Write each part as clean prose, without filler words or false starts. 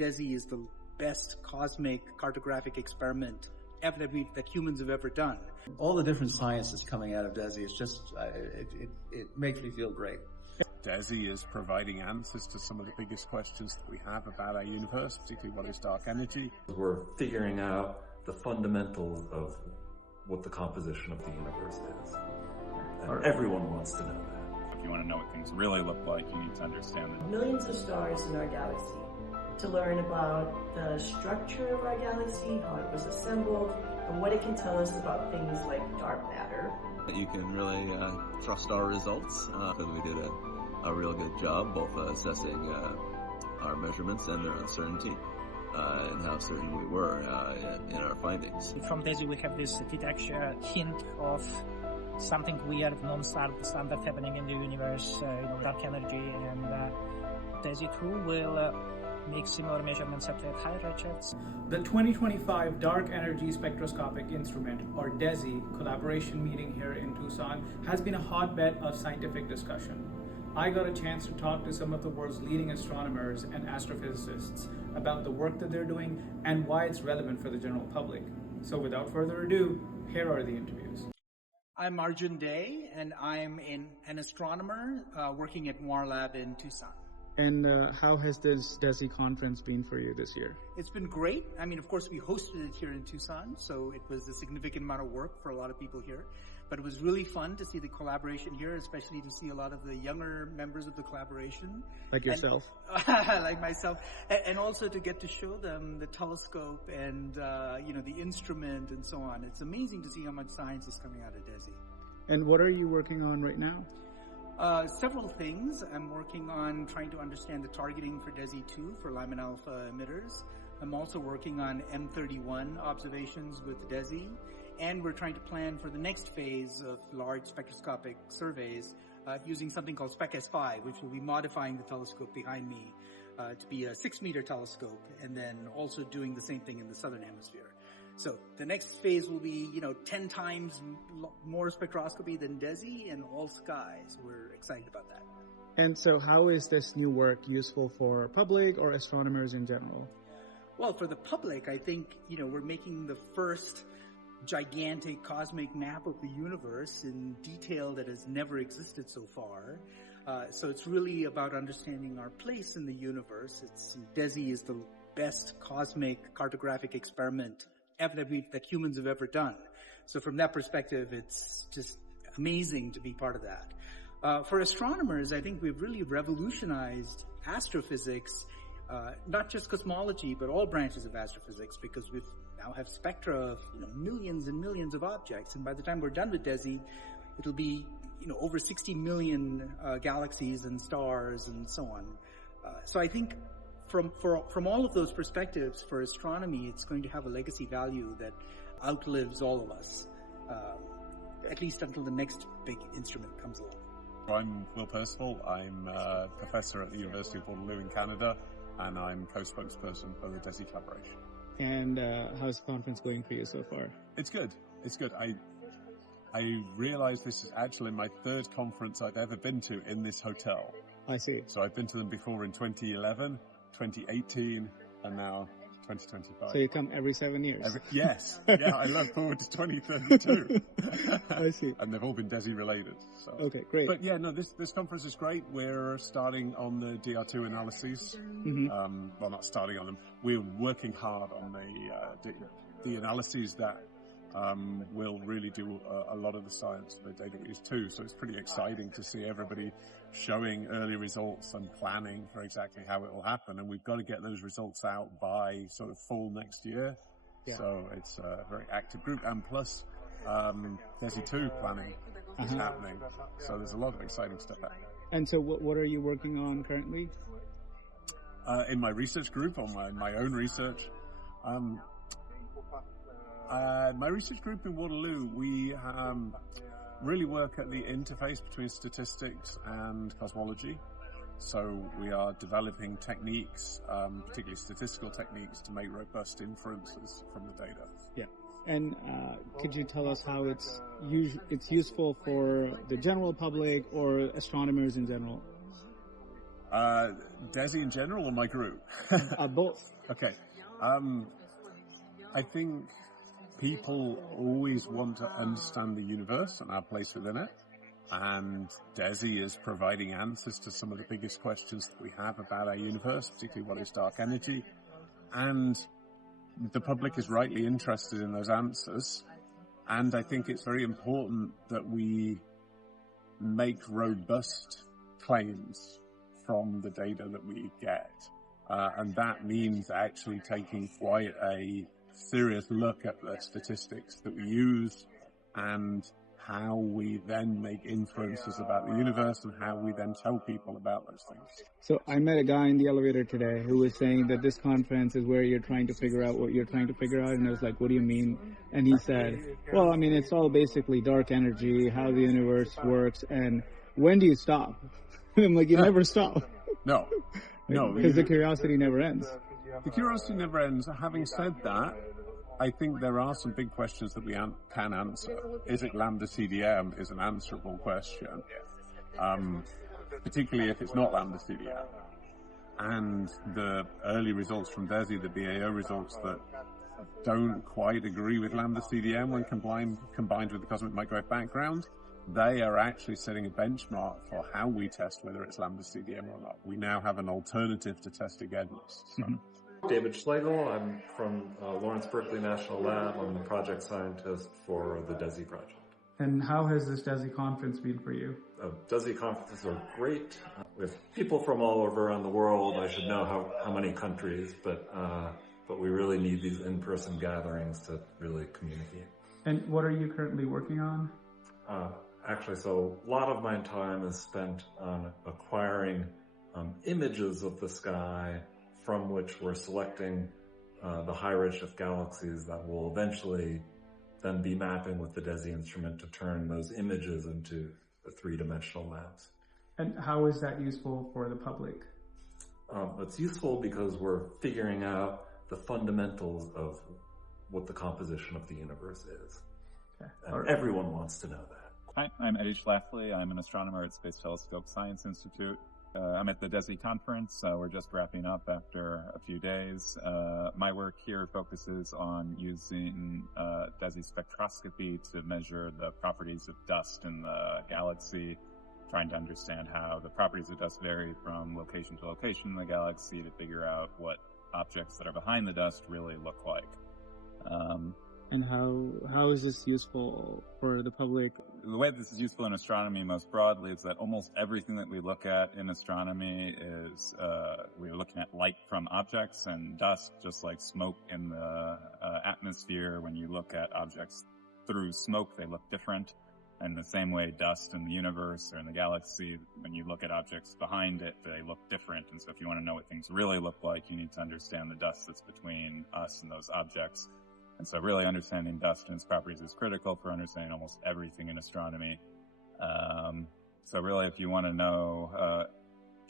DESI is the best cosmic cartographic experiment that humans have ever done. All the different sciences coming out of DESI is just, it makes me feel great. DESI is providing answers to some of the biggest questions that we have about our universe, particularly what is dark energy. We're figuring out the fundamentals of what the composition of the universe is. And everyone wants to know that. If you want to know what things really look like, you need to understand that. Millions of stars in our galaxy. To learn about the structure of our galaxy, how it was assembled, and what it can tell us about things like dark matter. You can really trust our results because we did a real good job both assessing our measurements and their uncertainty and how certain we were in our findings. From DESI we have this detection hint of something weird, non-standard happening in the universe, dark energy, and DESI 2 will make similar measurements at high redshifts. The 2025 Dark Energy Spectroscopic Instrument, or DESI Collaboration meeting here in Tucson has been a hotbed of scientific discussion. I got a chance to talk to some of the world's leading astronomers and astrophysicists about the work that they're doing and why it's relevant for the general public. So without further ado, here are the interviews. I'm Arjun Dey, and I'm an astronomer working at Moore Lab in Tucson. And how has this DESI conference been for you this year? It's been great. I mean, of course, we hosted it here in Tucson, so it was a significant amount of work for a lot of people here. But it was really fun to see the collaboration here, especially to see a lot of the younger members of the collaboration. Like yourself? Like myself. And also to get to show them the telescope and, the instrument and so on. It's amazing to see how much science is coming out of DESI. And what are you working on right now? Several things. I'm working on trying to understand the targeting for DESI 2 for Lyman alpha emitters. I'm also working on M31 observations with DESI. And we're trying to plan for the next phase of large spectroscopic surveys using something called SPEC-S5, which will be modifying the telescope behind me to be a 6-meter telescope, and then also doing the same thing in the southern hemisphere. So the next phase will be, 10 times more spectroscopy than DESI and all sky. So we're excited about that. And so how is this new work useful for public or astronomers in general? Well, for the public, I think, we're making the first gigantic cosmic map of the universe in detail that has never existed so far. So it's really about understanding our place in the universe. DESI is the best cosmic cartographic experiment that humans have ever done. So from that perspective, it's just amazing to be part of that. For astronomers, I think we've really revolutionized astrophysics, not just cosmology, but all branches of astrophysics, because we now have spectra of millions and millions of objects. And by the time we're done with DESI, it'll be over 60 million galaxies and stars and so on. So I think from all of those perspectives, for astronomy, it's going to have a legacy value that outlives all of us, at least until the next big instrument comes along. I'm Will Percival. I'm a professor at the University of Waterloo in Canada, and I'm co-spokesperson for the DESI Collaboration. And how's the conference going for you so far? It's good. It's good. I realize this is actually my third conference I've ever been to in this hotel. I see. So I've been to them before in 2011, 2018, and now 2025. So you come every 7 years? Yes. Yeah, I look forward to 2032. I see. And they've all been DESI related. So. Okay, great. But yeah, no, this conference is great. We're starting on the DR2 analyses. Mm-hmm. Well, not starting on them. We're working hard on the analyses that will really do a lot of the science for the data we use too. So it's pretty exciting to see everybody showing early results and planning for exactly how it will happen. And we've got to get those results out by sort of fall next year. Yeah. So it's a very active group. And plus, DESI 2 planning is happening. So there's a lot of exciting stuff happening. And so what are you working on currently? In my research group, on my own research, my research group in Waterloo, we really work at the interface between statistics and cosmology. So we are developing techniques, particularly statistical techniques, to make robust inferences from the data. Yeah. And could you tell us how it's useful for the general public or astronomers in general? DESI in general or my group? Both. Okay. I think people always want to understand the universe and our place within it. And DESI is providing answers to some of the biggest questions that we have about our universe, particularly what is dark energy. And the public is rightly interested in those answers. And I think it's very important that we make robust claims from the data that we get. And that means actually taking quite a serious look at the statistics that we use and how we then make inferences about the universe and how we then tell people about those things. So I met a guy in the elevator today who was saying that this conference is where you're trying to figure out what you're trying to figure out. And I was like, what do you mean? And he said, well, I mean, it's all basically dark energy, how the universe works, and when do you stop? And I'm like, you never stop. No. Because the curiosity never ends. The curiosity never ends. Having said that, I think there are some big questions that we can answer. Is it lambda CDM is an answerable question, particularly if it's not lambda CDM. And the early results from DESI, the BAO results that don't quite agree with lambda CDM when combined with the cosmic microwave background, they are actually setting a benchmark for how we test whether it's lambda CDM or not. We now have an alternative to test against. So. David Schlegel. I'm from Lawrence Berkeley National Lab. I'm the project scientist for the DESI project. And how has this DESI conference been for you? DESI conferences are great. We have people from all over around the world. I should know how many countries, but we really need these in-person gatherings to really communicate. And what are you currently working on? Actually, so a lot of my time is spent on acquiring images of the sky from which we're selecting the high redshift galaxies that will eventually then be mapping with the DESI instrument to turn those images into the three-dimensional maps. And how is that useful for the public? It's useful because we're figuring out the fundamentals of what the composition of the universe is. Okay. And everyone wants to know that. Hi, I'm Eddie Schlafly. I'm an astronomer at Space Telescope Science Institute. I'm at the DESI conference. We're just wrapping up after a few days. My work here focuses on using DESI spectroscopy to measure the properties of dust in the galaxy, trying to understand how the properties of dust vary from location to location in the galaxy to figure out what objects that are behind the dust really look like. And how is this useful for the public? The way this is useful in astronomy most broadly is that almost everything that we look at in astronomy is, we're looking at light from objects and dust, just like smoke in the atmosphere. When you look at objects through smoke, they look different. And the same way dust in the universe or in the galaxy, when you look at objects behind it, they look different. And so if you want to know what things really look like, you need to understand the dust that's between us and those objects. And so really understanding dust and its properties is critical for understanding almost everything in astronomy. So really, if you want to know,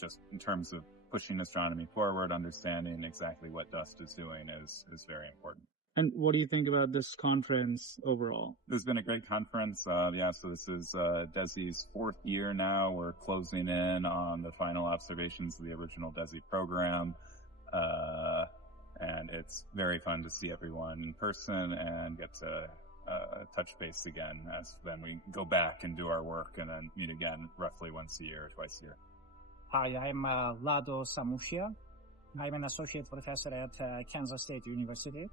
just in terms of pushing astronomy forward, understanding exactly what dust is doing is very important. And what do you think about this conference overall? This has been a great conference. So this is DESI's fourth year now. We're closing in on the final observations of the original DESI program. And it's very fun to see everyone in person and get to touch base again as then we go back and do our work and then meet again roughly once a year or twice a year. Hi, I'm Lado Samushia. I'm an associate professor at Kansas State University.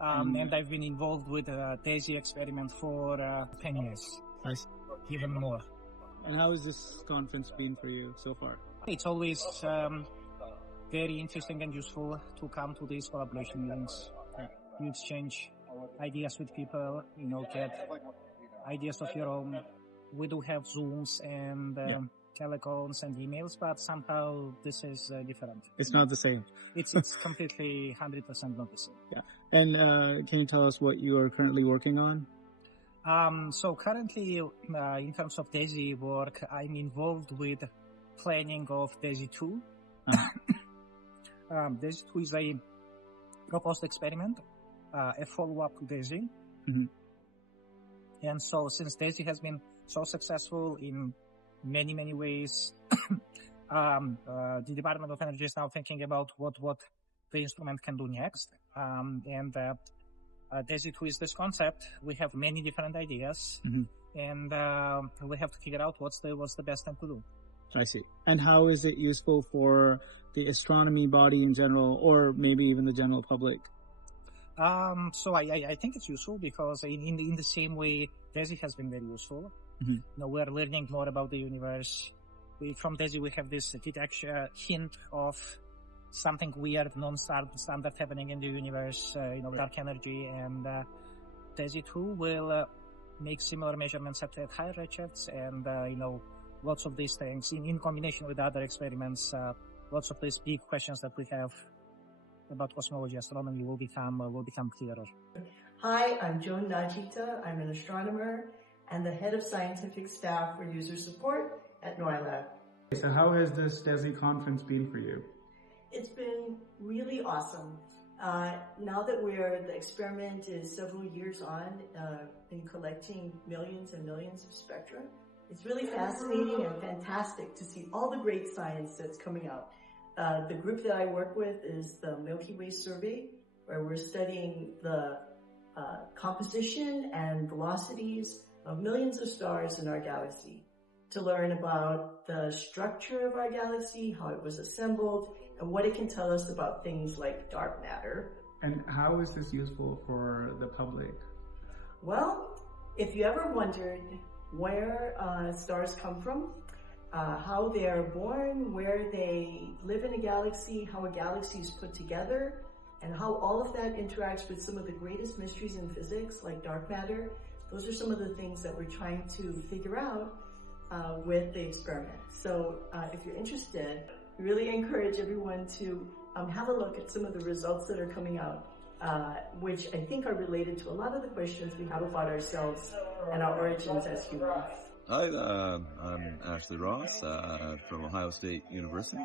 And I've been involved with the DESI experiment for 10 years. Nice. Even more. And how has this conference been for you so far? It's always very interesting and useful to come to these collaboration meetings. You exchange ideas with people, get ideas of your own. We do have Zooms and telecons and emails, but somehow this is different. It's not the same. It's completely 100% not the same. Yeah. And can you tell us what you are currently working on? So currently, in terms of DESI work, I'm involved with planning of DESI 2. DESI 2 is a proposed experiment, a follow-up to DESI. Mm-hmm. And so since DESI has been so successful in many, many ways, The Department of Energy is now thinking about what the instrument can do next. DESI 2 is this concept. We have many different ideas, and we have to figure out what's the best thing to do. I see. And how is it useful for the astronomy body in general, or maybe even the general public? So I think it's useful because in the same way DESI has been very useful. We are learning more about the universe. From DESI we have this detection hint of something weird, non-standard happening in the universe, dark energy, and DESI 2 will make similar measurements at higher redshifts, and lots of these things in combination with other experiments, lots of these big questions that we have about cosmology, astronomy will become clearer. Hi, I'm Joan Najita. I'm an astronomer and the head of scientific staff for user support at NORAD. So how has this DESI conference been for you? It's been really awesome. Now that the experiment is several years on in collecting millions and millions of spectra, it's really fascinating and fantastic to see all the great science that's coming out. The group that I work with is the Milky Way Survey, where we're studying the composition and velocities of millions of stars in our galaxy to learn about the structure of our galaxy, how it was assembled, and what it can tell us about things like dark matter. And how is this useful for the public? Well, if you ever wondered where stars come from, how they are born, where they live in a galaxy, how a galaxy is put together, and how all of that interacts with some of the greatest mysteries in physics, like dark matter, those are some of the things that we're trying to figure out with the experiment. So if you're interested, we really encourage everyone to have a look at some of the results that are coming out, which I think are related to a lot of the questions we have about ourselves and our origins as humans. Hi, I'm Ashley Ross from Ohio State University.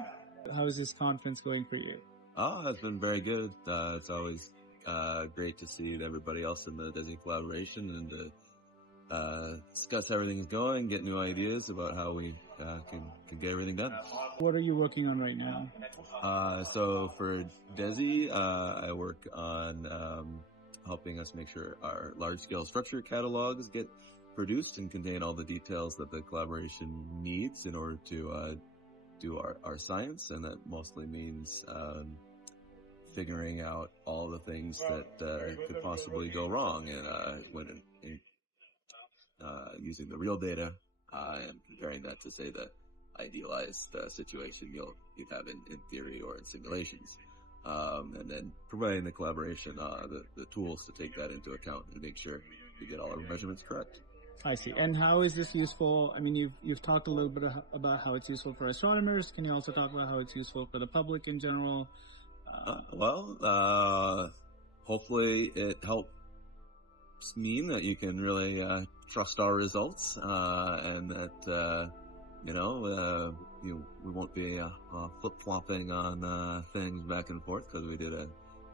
How is this conference going for you? It's been very good. It's always great to see everybody else in the DESI Collaboration and to discuss how everything's going, get new ideas about how we can get everything done. What are you working on right now? So for DESI, I work on helping us make sure our large-scale structure catalogs get produced and contain all the details that the collaboration needs in order to do our science, and that mostly means figuring out all the things that could possibly go wrong when using the real data and comparing that to, say, the idealized situation you'd have in theory or in simulations, and then providing the collaboration the tools to take that into account and make sure we get all our measurements correct. I see. And how is this useful? I mean, you've talked a little bit about how it's useful for astronomers. Can you also talk about how it's useful for the public in general? Hopefully it helps mean that you can really trust our results, and that we won't be flip-flopping on things back and forth, because we did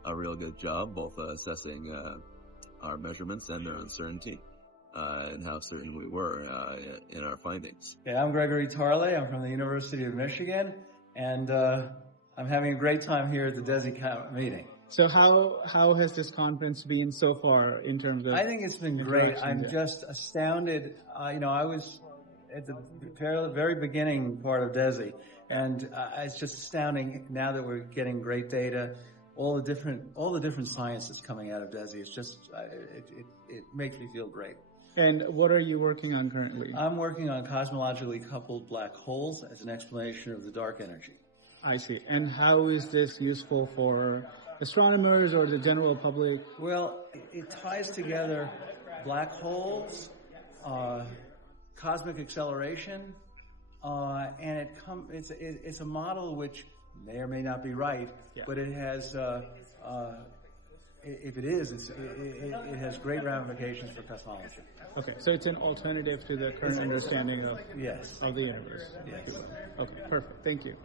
a real good job both assessing our measurements and their uncertainty, and how certain we were in our findings. Yeah, I'm Gregory Tarlé. I'm from the University of Michigan, and I'm having a great time here at the DESI meeting. So how has this conference been so far in terms of... I think it's been great. I'm just astounded. I was at the very beginning part of DESI, and it's just astounding now that we're getting great data. All the different science that's coming out of DESI. It's just it makes me feel great. And what are you working on currently? I'm working on cosmologically coupled black holes as an explanation of the dark energy. I see. And how is this useful for astronomers or the general public? Well, it ties together black holes, cosmic acceleration, and it's a model which may or may not be right, but it has, if it is, it has great ramifications for cosmology. Okay, so it's an alternative to the current understanding of the universe. Yes. Okay, perfect. Thank you.